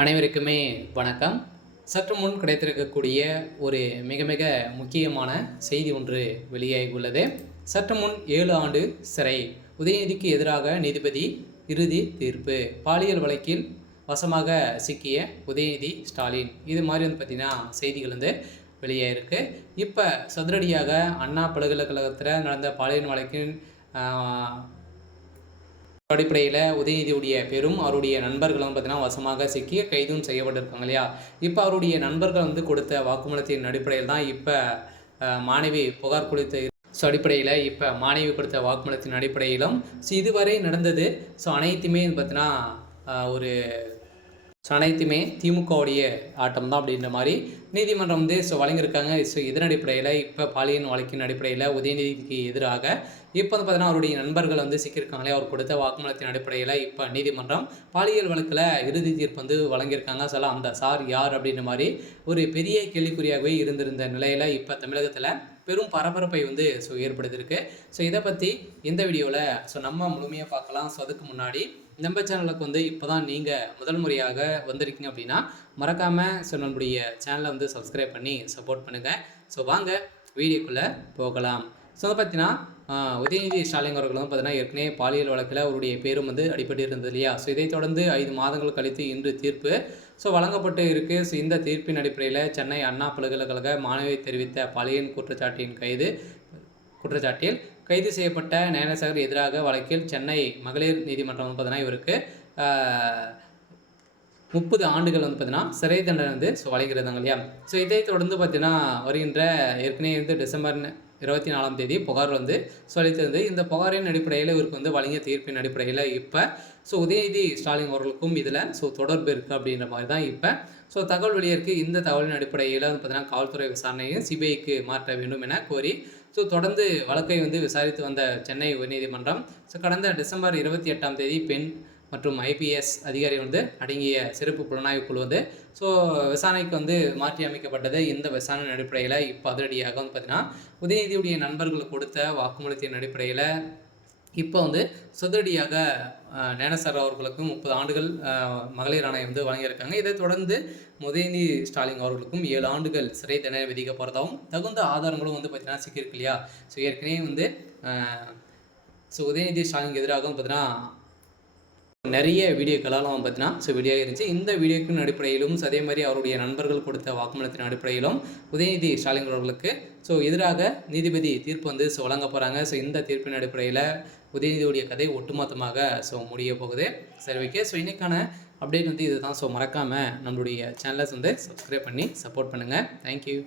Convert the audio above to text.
அனைவருக்குமே வணக்கம். சற்று முன் கிடைத்திருக்கக்கூடிய ஒரு மிக மிக முக்கியமான செய்தி ஒன்று வெளியாகி உள்ளது. சற்று முன் 7 ஆண்டு சிறை, உதயநிதிக்கு எதிராக நீதிபதி இறுதி தீர்ப்பு, பாலியல் வழக்கில் வசமாக சிக்கிய உதயநிதி ஸ்டாலின், இது மாதிரி பார்த்திங்கன்னா செய்திகள் வெளியாகிருக்கு. இப்போ சதுரடியாக அண்ணா பல்கலைக்கழகத்தில் நடந்த பாலியல் வழக்கின் அடிப்படையில் உதயநிதியுடைய பெரும் அவருடைய நண்பர்களும் பார்த்தீங்கன்னா வசமாக சிக்கி கைதும் செய்யப்பட்டிருக்காங்க இல்லையா. இப்போ அவருடைய நண்பர்கள் கொடுத்த வாக்குமூலத்தின் அடிப்படையில் தான் இப்போ மாணவி புகார் கொடுத்த அடிப்படையில் இப்போ மாணவி கொடுத்த வாக்குமூலத்தின் அடிப்படையிலும் இதுவரை நடந்தது அனைத்துமே பார்த்தீங்கன்னா ஒரு அனைத்துமே திமுகவுடைய ஆட்டம் தான் அப்படின்ற மாதிரி நீதிமன்றம் வழங்கியிருக்காங்க. இதன் அடிப்படையில் இப்போ பாலியல் வழக்கின் அடிப்படையில் உதயநிதிக்கு எதிராக இப்போ பார்த்தீங்கன்னா அவருடைய நண்பர்கள் சிக்கியிருக்காங்களே, அவர் கொடுத்த வாக்குமூலத்தின் அடிப்படையில் இப்போ நீதிமன்றம் பாலியல் வழக்கில் இறுதி தீர்ப்பு வழங்கியிருக்காங்க. அந்த சார் யார் அப்படின்ற மாதிரி ஒரு பெரிய கேள்விக்குறியாகவே இருந்திருந்த நிலையில் இப்போ தமிழகத்தில் பெரும் பரபரப்பை ஏற்படுத்தியிருக்கு. இதை பற்றி இந்த வீடியோவில் நம்ம முழுமையாக பார்க்கலாம். அதுக்கு முன்னாடி நம்ம சேனலுக்கு இப்போ தான் நீங்கள் முதல் முறையாக வந்திருக்கீங்க அப்படின்னா மறக்காமல் நம்மளுடைய சேனலை சப்ஸ்கிரைப் பண்ணி சப்போர்ட் பண்ணுங்கள். வாங்க வீடியோக்குள்ளே போகலாம். அதை பார்த்தீங்கன்னா உதயநிதி ஸ்டாலின் அவர்களும் பார்த்தீங்கன்னா ஏற்கனவே பாலியல் வழக்கில் அவருடைய பேரும் அடிபட்டு இருந்தது இல்லையா. இதை தொடர்ந்து 5 மாதங்கள் கழித்து இன்று தீர்ப்பு வழங்கப்பட்டு இருக்குது. இந்த தீர்ப்பின் அடிப்படையில் சென்னை அண்ணா பல்கலைக்கழக மாணவி தெரிவித்த பாலியல் குற்றச்சாட்டில் கைது செய்யப்பட்ட ஞானசாகர் எதிராக வழக்கில் சென்னை மகளிர் நீதிமன்றம் பார்த்தீங்கன்னா இவருக்கு 30 ஆண்டுகள் பார்த்தீங்கன்னா சிறை தண்டனை வழங்குறதாங்க இல்லையா. இதை தொடர்ந்து பார்த்தீங்கன்னா வருகின்ற ஏற்கனவே டிசம்பர் 24ஆம் தேதி புகார் சொல்லித்திருந்து. இந்த புகாரின் அடிப்படையில் இவருக்கு வழங்கிய தீர்ப்பின் அடிப்படையில் இப்போ உதயநிதி ஸ்டாலின் அவர்களுக்கும் இதில் தொடர்பு இருக்குது அப்படின்ற மாதிரி தான் இப்போ தகவல் வெளியிருக்கு. இந்த தகவலின் அடிப்படையில் பார்த்தீங்கன்னா காவல்துறை விசாரணையை சிபிஐக்கு மாற்ற வேண்டும் என கோரி தொடர்ந்து வழக்கை விசாரித்து வந்த சென்னை உயர்நீதிமன்றம் கடந்த டிசம்பர் 28ஆம் தேதி பெண் மற்றும் ஐபிஎஸ் அதிகாரி அடங்கிய சிறப்பு புலனாய்வு குழு விசாரணைக்கு மாற்றி அமைக்கப்பட்டது. இந்த விசாரணை அடிப்படையில் இப்போ அதிரடியாக பார்த்தீங்கன்னா உதயநிதியுடைய நண்பர்கள் கொடுத்த வாக்குமூலத்தின் அடிப்படையில் இப்போ சதுரடியாக ஞானசார் அவர்களுக்கும் 30 ஆண்டுகள் மகளிர் ஆணையம் வழங்கியிருக்காங்க. இதை தொடர்ந்து உதயநிதி ஸ்டாலின் அவர்களுக்கும் 7 ஆண்டுகள் சிறை தண்டனை விதிக்கப்படுறதாகவும் தகுந்த ஆதாரங்களும் பார்த்தீங்கன்னா சிக்கியிருக்கு இல்லையா. ஏற்கனவே உதயநிதி ஸ்டாலினுக்கு எதிராகவும் பார்த்தீங்கன்னா நிறைய வீடியோக்களாலும் பார்த்தீங்கன்னா வீடியோ இருந்துச்சு. இந்த வீடியோக்கின் அடிப்படையிலும் அதே மாதிரி அவருடைய நண்பர்கள் கொடுத்த வாக்குமூலத்தின் அடிப்படையிலும் உதயநிதி ஸ்டாலின் அவர்களுக்கு எதிராக நீதிபதி தீர்ப்பு வழங்க போகிறாங்க. இந்த தீர்ப்பின் அடிப்படையில் உதயநிதியுடைய கதை ஒட்டுமொத்தமாக முடிய போகுது. சரி, ஓகே. இன்றைக்கான அப்டேட் இதுதான். மறக்காமல் நம்மளுடைய சேனலை சப்ஸ்கிரைப் பண்ணி சப்போர்ட் பண்ணுங்கள். தேங்க்யூ.